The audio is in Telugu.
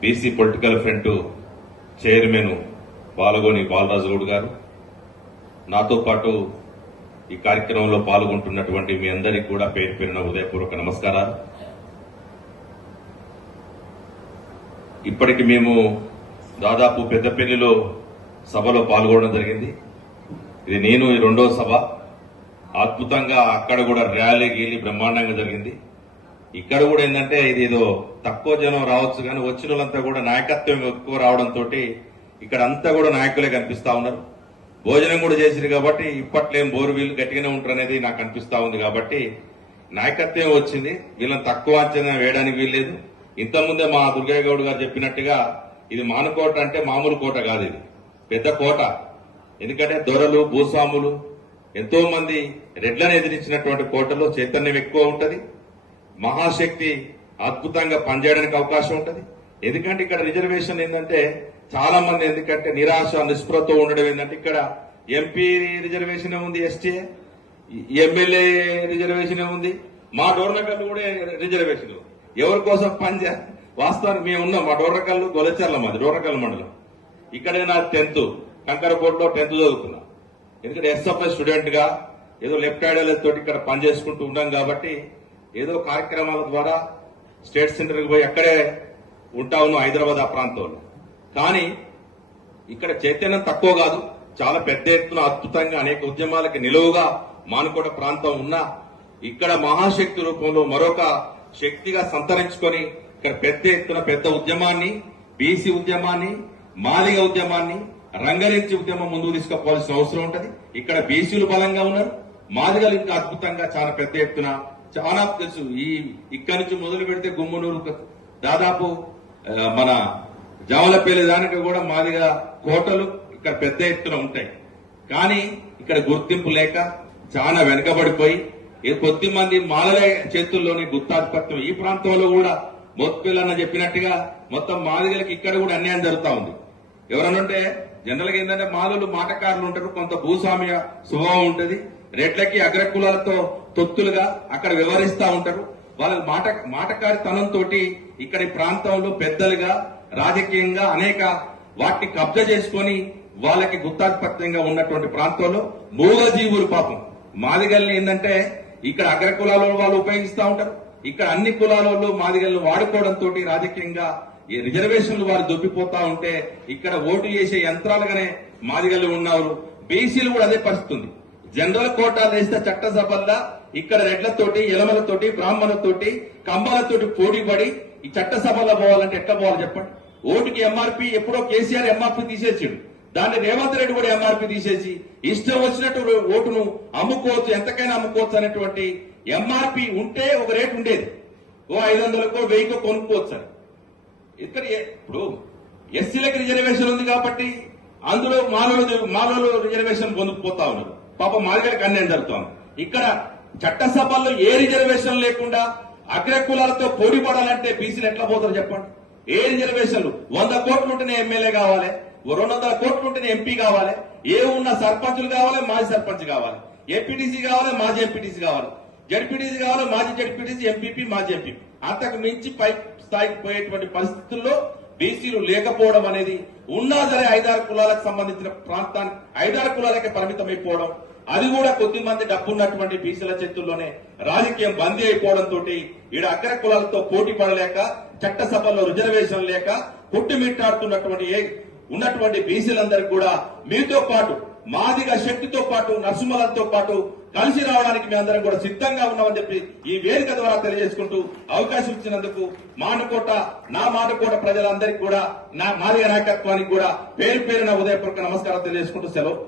BC political front chairman Balagoni Balaraju Goud గారు, నాతో పాటు ఈ కార్యక్రమంలో పాల్గొంటున్నటువంటి మీ అందరికీ కూడా పేరు పేరున హృదయపూర్వక నమస్కారాలు. ఇప్పటికి మేము దాదాపు పెద్దపల్లిలో సభలో పాల్గొనడం జరిగింది. ఇది నేను ఈ రెండవ సభ. అద్భుతంగా అక్కడ కూడా ర్యాలీ గీలి బ్రహ్మాండంగా జరిగింది. ఇక్కడ కూడా ఏంటంటే ఇది ఏదో తక్కువ జనం రావచ్చు కానీ వచ్చిన వాళ్ళంతా కూడా నాయకత్వం ఎక్కువ రావడంతో ఇక్కడ అంతా కూడా నాయకులే కనిపిస్తా ఉన్నారు. భోజనం కూడా చేసిరు కాబట్టి ఇప్పట్లో ఏం బోరు వీళ్ళు గట్టిగానే ఉంటారు అనేది నాకు అనిపిస్తా ఉంది. కాబట్టి నాయకత్వం వచ్చింది. వీళ్ళని తక్కువ అంచనా వేయడానికి వీల్లేదు. ఇంతకుముందే మా దుర్గయ్య గౌడ్ గారు చెప్పినట్టుగా ఇది మానుకోట అంటే మామూలు కోట కాదు, ఇది పెద్ద కోట. ఎందుకంటే దొరలు భూస్వాములు ఎంతో మంది రెడ్లను ఎదిరించినటువంటి కోటలో చైతన్యం ఎక్కువ ఉంటది. మహాశక్తి అద్భుతంగా పనిచేయడానికి అవకాశం ఉంటది. ఎందుకంటే ఇక్కడ రిజర్వేషన్ ఏంటంటే చాలా మంది ఎందుకంటే నిరాశ నిస్పృహతో ఉండడం ఏంటంటే ఇక్కడ ఎంపీ రిజర్వేషన్ ఉంది, ఎస్టీ ఎమ్మెల్యే రిజర్వేషన్ ఉంది, మా డోర్నకల్లు కూడా రిజర్వేషన్. ఎవరి కోసం వాస్తవానికి మేము ఉన్నాం. మా డోర్నకల్లు గొలచర్ల, మాది డోర్నకల్లు మండలం. ఇక్కడే నా 10th కంకరపోటులో 10th చదువుకున్నా. ఎందుకంటే ఎస్ఎఫ్ఐ స్టూడెంట్ గా ఏదో లెఫ్ట్ ఐడియాలజీ తోటి ఇక్కడ పనిచేసుకుంటూ ఉన్నాం. కాబట్టి ఏదో కార్యక్రమాల ద్వారా స్టేట్ సెంటర్కి పోయి అక్కడే ఉంటా ఉన్నాం హైదరాబాద్ ఆ ప్రాంతంలో. కానీ ఇక్కడ చైతన్యం తక్కువ కాదు, చాలా పెద్ద ఎత్తున అద్భుతంగా అనేక ఉద్యమాలకి నిలువుగా మానుకోట ప్రాంతం ఉన్నా ఇక్కడ మహాశక్తి రూపంలో మరొక శక్తిగా సంతరించుకొని ఇక్కడ పెద్ద ఎత్తున పెద్ద ఉద్యమాన్ని, బీసీ ఉద్యమాన్ని, మాదిగ ఉద్యమాన్ని, రంగరించి ఉద్యమం ముందుకు తీసుకుపోవాల్సిన అవసరం ఉంటది. ఇక్కడ బీసీలు బలంగా ఉన్నారు, మాదిగలు ఇంకా అద్భుతంగా చాలా పెద్ద ఎత్తున చాలా తెలుసు. ఇక్కడి నుంచి మొదలు పెడితే గుమ్మనూరు దాదాపు మన జామలపల్లి దానికి కూడా మాదిగా కోటలు ఇక్కడ పెద్ద ఎత్తున ఉంటాయి. కానీ ఇక్కడ గుర్తింపు లేక చాలా వెనకబడిపోయి కొద్ది మంది మాలల చేతుల్లోని గుత్తాధిపత్యం ఈ ప్రాంతంలో కూడా మోత్పిల్లన్న చెప్పినట్టుగా మొత్తం మాదిగలకి ఇక్కడ కూడా అన్యాయం జరుగుతా ఉంది. ఎవరనంటే జనరల్ గా ఏంటంటే మాలలు మాటకారులు ఉంటారు, కొంత భూస్వామ్య స్వభావం ఉంటది, రెడ్లకి అగ్రకులాలతో తొత్తులుగా అక్కడ వ్యవహరిస్తా ఉంటారు. వాళ్ళ మాటకారితనంతో ఇక్కడ ఈ ప్రాంతంలో పెద్దలుగా రాజకీయంగా అనేక వాటిని కబ్జా చేసుకుని వాళ్ళకి గుత్తాధిపత్యంగా ఉన్నటువంటి ప్రాంతంలో మూగజీవులు పాపం మాదిగల్ని ఏంటంటే ఇక్కడ అగ్ర కులాల వాళ్ళు ఉపయోగిస్తూ ఉంటారు. ఇక్కడ అన్ని కులాలలో మాదిగల్ని వాడుకోవడంతో రాజకీయంగా ఈ రిజర్వేషన్లు వారు దొబ్బిపోతా ఉంటే ఇక్కడ ఓటు చేసే యంత్రాలుగానే మాదిగల్లు ఉన్నారు. బీసీలు కూడా అదే పరిస్థితి ఉంది. జనరల్ కోటాలు వేస్తే చట్టసభల్లో ఇక్కడ రెడ్లతోటి, ఎలమలతోటి, బ్రాహ్మణులతోటి, కంబాలతోటి పోటీపడి ఈ చట్టసభల్లో పోవాలంటే ఎట్లా పోవాలి చెప్పండి. ఓటుకి ఎంఆర్పీ ఎప్పుడో కేసీఆర్ ఎంఆర్పీ తీసేసాడు, దాన్ని రేవంత్ రెడ్డి కూడా ఎంఆర్పీ తీసేసి ఇష్టం వచ్చినట్టు ఓటును అమ్ముకోవచ్చు, ఎంతకైనా అమ్ముకోవచ్చు అనేటువంటి ఎంఆర్పీ ఉంటే ఒక రేటు ఉండేది. ఓ 500కో 1000కో కొనుక్కోవచ్చు అని. ఇక్కడ ఇప్పుడు ఎస్సీలకు రిజర్వేషన్ ఉంది కాబట్టి అందులో మానవులు రిజర్వేషన్ పొందుకుపోతా ఉన్నారు. పాప మాదిగలకు అన్యాయం జరుగుతుంది. ఇక్కడ చట్టసభల్లో ఏ రిజర్వేషన్ లేకుండా అగ్ర కులాలతో పోటీ పడాలంటే బీసీలు ఎట్లా పోతారు చెప్పండి. ఏ రిజర్వేషన్లు 100 కోట్లు ఉంటేనే ఎమ్మెల్యే కావాలి, 200 కోట్లు ఉంటేనే ఎంపీ కావాలి, ఏ ఉన్న సర్పంచులు కావాలి, మాజీ సర్పంచ్ కావాలి, ఎంపీటీసీ కావాలి, మాజీ ఎంపీటీసీ కావాలి, జడ్పీటీసీ కావాలి, మాజీ జడ్పీటీసీ, ఎంపీపీ, మాజీ ఎంపీ. అంతకు మించి పై స్థాయికి పోయేటువంటి పరిస్థితుల్లో బీసీలు లేకపోవడం అనేది ఉన్నా సరే 5-6 కులాలకు సంబంధించిన ప్రాంతానికి 5-6 కులాలకే పరిమితమైపోవడం, అది కూడా కొద్ది మంది డబ్బున్నటువంటి బీసీల చేతుల్లోనే రాజకీయం బందీ అయిపోవడంతో ఈడ అగ్ర కులాలతో పోటీ పడలేక చట్టసభల్లో రిజర్వేషన్ లేక ఉన్నటువంటి బీసీలందరికీ కూడా మీతో పాటు మాదిగ శక్తితో పాటు నరసింహలతో పాటు కలిసి రావడానికి మీ అందరం కూడా సిద్ధంగా ఉన్నామని చెప్పి ఈ వేదిక ద్వారా తెలియజేసుకుంటూ అవకాశం ఇచ్చినందుకు నా మానుకోట ప్రజలందరికీ కూడా నా మాదిగ నాయకత్వానికి కూడా పేరు పేరున ఉదయపూర్వక నమస్కారం తెలియజేసుకుంటూ సెలవు.